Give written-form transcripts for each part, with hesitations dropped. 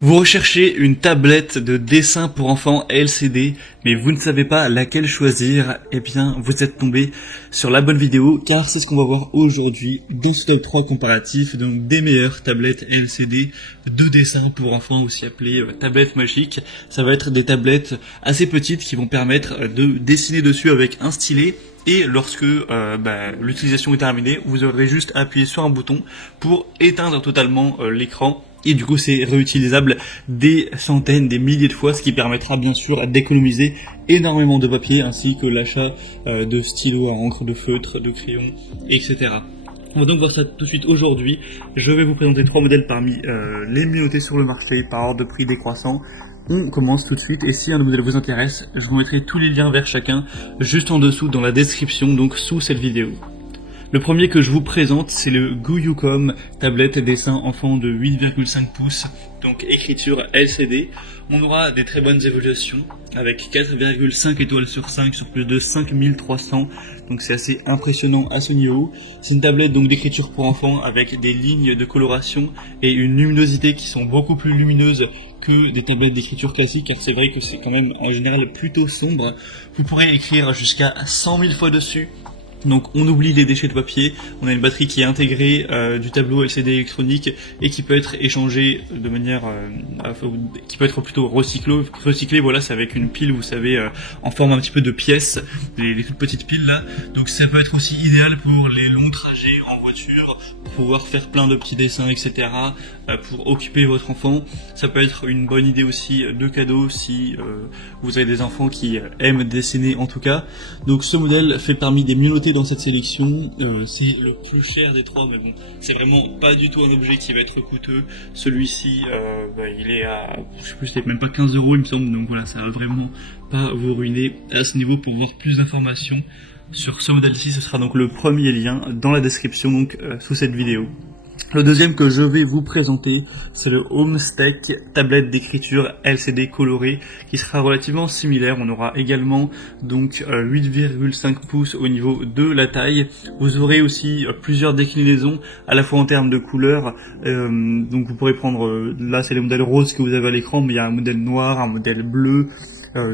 Vous recherchez une tablette de dessin pour enfants LCD, mais vous ne savez pas laquelle choisir, eh bien vous êtes tombé sur la bonne vidéo, car c'est ce qu'on va voir aujourd'hui dans ce top 3 comparatif, donc des meilleures tablettes LCD de dessin pour enfants, aussi appelées tablettes magiques. Ça va être des tablettes assez petites qui vont permettre de dessiner dessus avec un stylet. Et lorsque l'utilisation est terminée, vous aurez juste à appuyer sur un bouton pour éteindre totalement l'écran. Et du coup, c'est réutilisable des centaines, des milliers de fois, ce qui permettra bien sûr d'économiser énormément de papier, ainsi que l'achat de stylos à encre, de feutres, de crayons, etc. On va donc voir ça tout de suite aujourd'hui. Je vais vous présenter 3 modèles parmi les mieux notés sur le marché par ordre de prix décroissant. On commence tout de suite, et si un modèle vous intéresse, je vous mettrai tous les liens vers chacun juste en dessous dans la description, donc sous cette vidéo. Le premier que je vous présente, c'est le Guyucom tablette dessin enfant de 8,5 pouces, donc écriture LCD. On aura des très bonnes évaluations avec 4,5 étoiles sur 5 sur plus de 5300, donc c'est assez impressionnant à ce niveau. C'est une tablette donc d'écriture pour enfants avec des lignes de coloration et une luminosité qui sont beaucoup plus lumineuses que des tablettes d'écriture classiques, car c'est vrai que c'est quand même en général plutôt sombre. Vous pourrez écrire jusqu'à 100 000 fois dessus. Donc on oublie les déchets de papier, on a une batterie qui est intégrée du tableau LCD électronique et qui peut être échangée de manière qui peut être plutôt recyclée. Voilà, c'est avec une pile, vous savez, en forme un petit peu de pièce, les toutes petites piles là. Donc ça peut être aussi idéal pour les longs trajets en voiture, pour pouvoir faire plein de petits dessins, etc. Pour occuper votre enfant. Ça peut être une bonne idée aussi de cadeau si vous avez des enfants qui aiment dessiner en tout cas. Donc ce modèle fait parmi des mieux notés dans cette sélection. C'est le plus cher des trois, mais bon, c'est vraiment pas du tout un objet qui va être coûteux. Celui-ci, il est à, je sais plus, c'est même pas 15 € il me semble, donc voilà, ça va vraiment pas vous ruiner à ce niveau. Pour voir plus d'informations sur ce modèle-ci, ce sera donc le premier lien dans la description, donc sous cette vidéo. Le deuxième que je vais vous présenter, c'est le Homestech tablette d'écriture LCD colorée, qui sera relativement similaire. On aura également donc 8,5 pouces au niveau de la taille. Vous aurez aussi plusieurs déclinaisons, à la fois en termes de couleurs. Donc vous pourrez prendre, là c'est le modèle rose que vous avez à l'écran, mais il y a un modèle noir, un modèle bleu.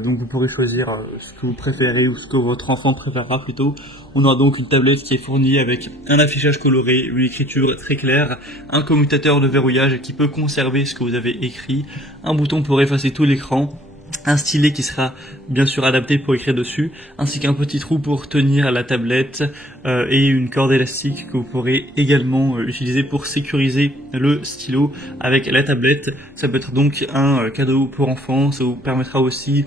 Donc vous pourrez choisir ce que vous préférez ou ce que votre enfant préférera plutôt. On aura donc une tablette qui est fournie avec un affichage coloré, une écriture très claire, un commutateur de verrouillage qui peut conserver ce que vous avez écrit, un bouton pour effacer tout l'écran, un stylet qui sera bien sûr adapté pour écrire dessus, ainsi qu'un petit trou pour tenir la tablette et une corde élastique que vous pourrez également utiliser pour sécuriser le stylo avec la tablette. Ça peut être donc un cadeau pour enfants. Ça vous permettra aussi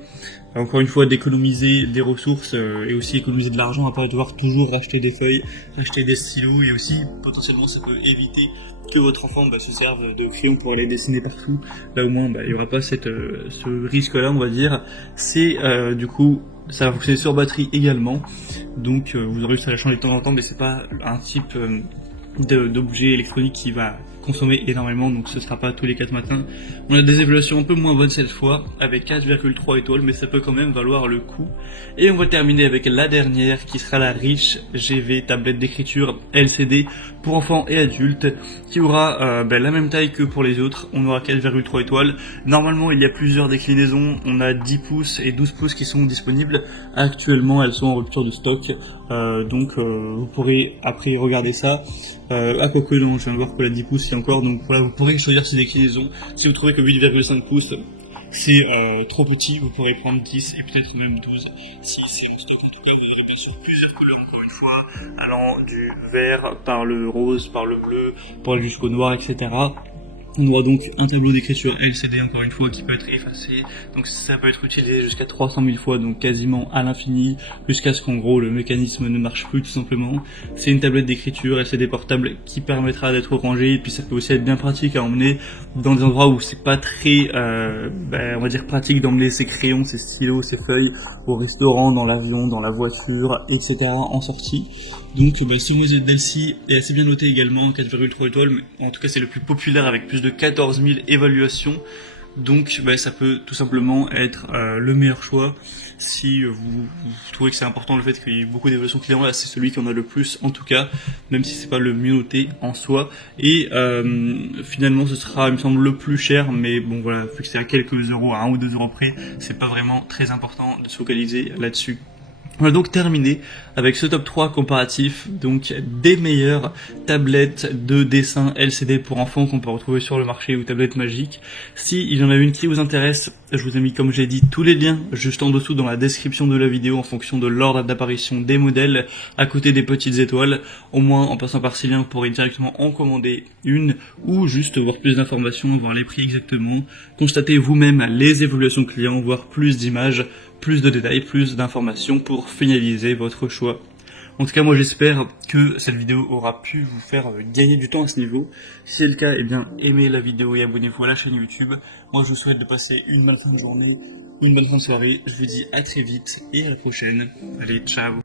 encore une fois d'économiser des ressources et aussi économiser de l'argent à pas devoir toujours racheter des feuilles, racheter des stylos, et aussi potentiellement ça peut éviter que votre enfant se serve de crayon pour aller dessiner partout. Là au moins il n'y aura pas ce risque là, on va dire. C'est du coup ça va fonctionner sur batterie également, donc vous aurez juste à la changer de temps en temps, mais c'est pas un type d'objet électronique qui va consommer énormément, donc ce sera pas tous les 4 matins. On a des évaluations un peu moins bonnes cette fois, avec 4,3 étoiles, mais ça peut quand même valoir le coup. Et on va terminer avec la dernière, qui sera la Reach GV tablette d'écriture LCD pour enfants et adultes, qui aura la même taille que pour les autres. On aura 4,3 étoiles. Normalement il y a plusieurs déclinaisons, on a 10 pouces et 12 pouces qui sont disponibles. Actuellement elles sont en rupture de stock, donc vous pourrez après regarder ça. Quoique non, je viens de voir que la 10 pouces il y a encore, donc voilà, vous pourrez choisir ces déclinaisons. Si vous trouvez que 8,5 pouces c'est trop petit, vous pourrez prendre 10 et peut-être même 12 si c'est en stock. En tout cas, vous aurez bien sûr plusieurs couleurs, encore une fois, allant du vert par le rose, par le bleu, pour aller jusqu'au noir, etc. On aura donc un tableau d'écriture LCD, encore une fois, qui peut être effacé. Donc ça peut être utilisé jusqu'à 300 000 fois, donc quasiment à l'infini, jusqu'à ce qu'en gros le mécanisme ne marche plus tout simplement. C'est une tablette d'écriture LCD portable qui permettra d'être rangée, et puis ça peut aussi être bien pratique à emmener dans des endroits où c'est pas très, on va dire pratique d'emmener ses crayons, ses stylos, ses feuilles au restaurant, dans l'avion, dans la voiture, etc. en sortie. Donc ce modèle-ci est assez bien noté également, 4,3 étoiles, mais en tout cas c'est le plus populaire avec plus de 14 000 évaluations. Donc ça peut tout simplement être le meilleur choix. Si vous trouvez que c'est important le fait qu'il y ait beaucoup d'évaluation client, là c'est celui qui en a le plus en tout cas, même si c'est pas le mieux noté en soi. Et finalement ce sera, il me semble, le plus cher, mais bon voilà, vu que c'est à quelques euros, à 1 ou 2 euros près, c'est pas vraiment très important de se focaliser là-dessus. On a donc terminé avec ce top 3 comparatif, donc des meilleures tablettes de dessin LCD pour enfants qu'on peut retrouver sur le marché ou tablettes magiques. Si il y en a une qui vous intéresse, je vous ai mis, comme j'ai dit, tous les liens juste en dessous dans la description de la vidéo en fonction de l'ordre d'apparition des modèles à côté des petites étoiles. Au moins, en passant par ces liens, vous pourrez directement en commander une ou juste voir plus d'informations, voir les prix exactement, constater vous-même les évaluations clients, voir plus d'images, plus de détails, plus d'informations pour finaliser votre choix. En tout cas, moi j'espère que cette vidéo aura pu vous faire gagner du temps à ce niveau. Si c'est le cas, eh bien aimez la vidéo et abonnez-vous à la chaîne YouTube. Moi je vous souhaite de passer une bonne fin de journée, une bonne fin de soirée. Je vous dis à très vite et à la prochaine. Allez, ciao!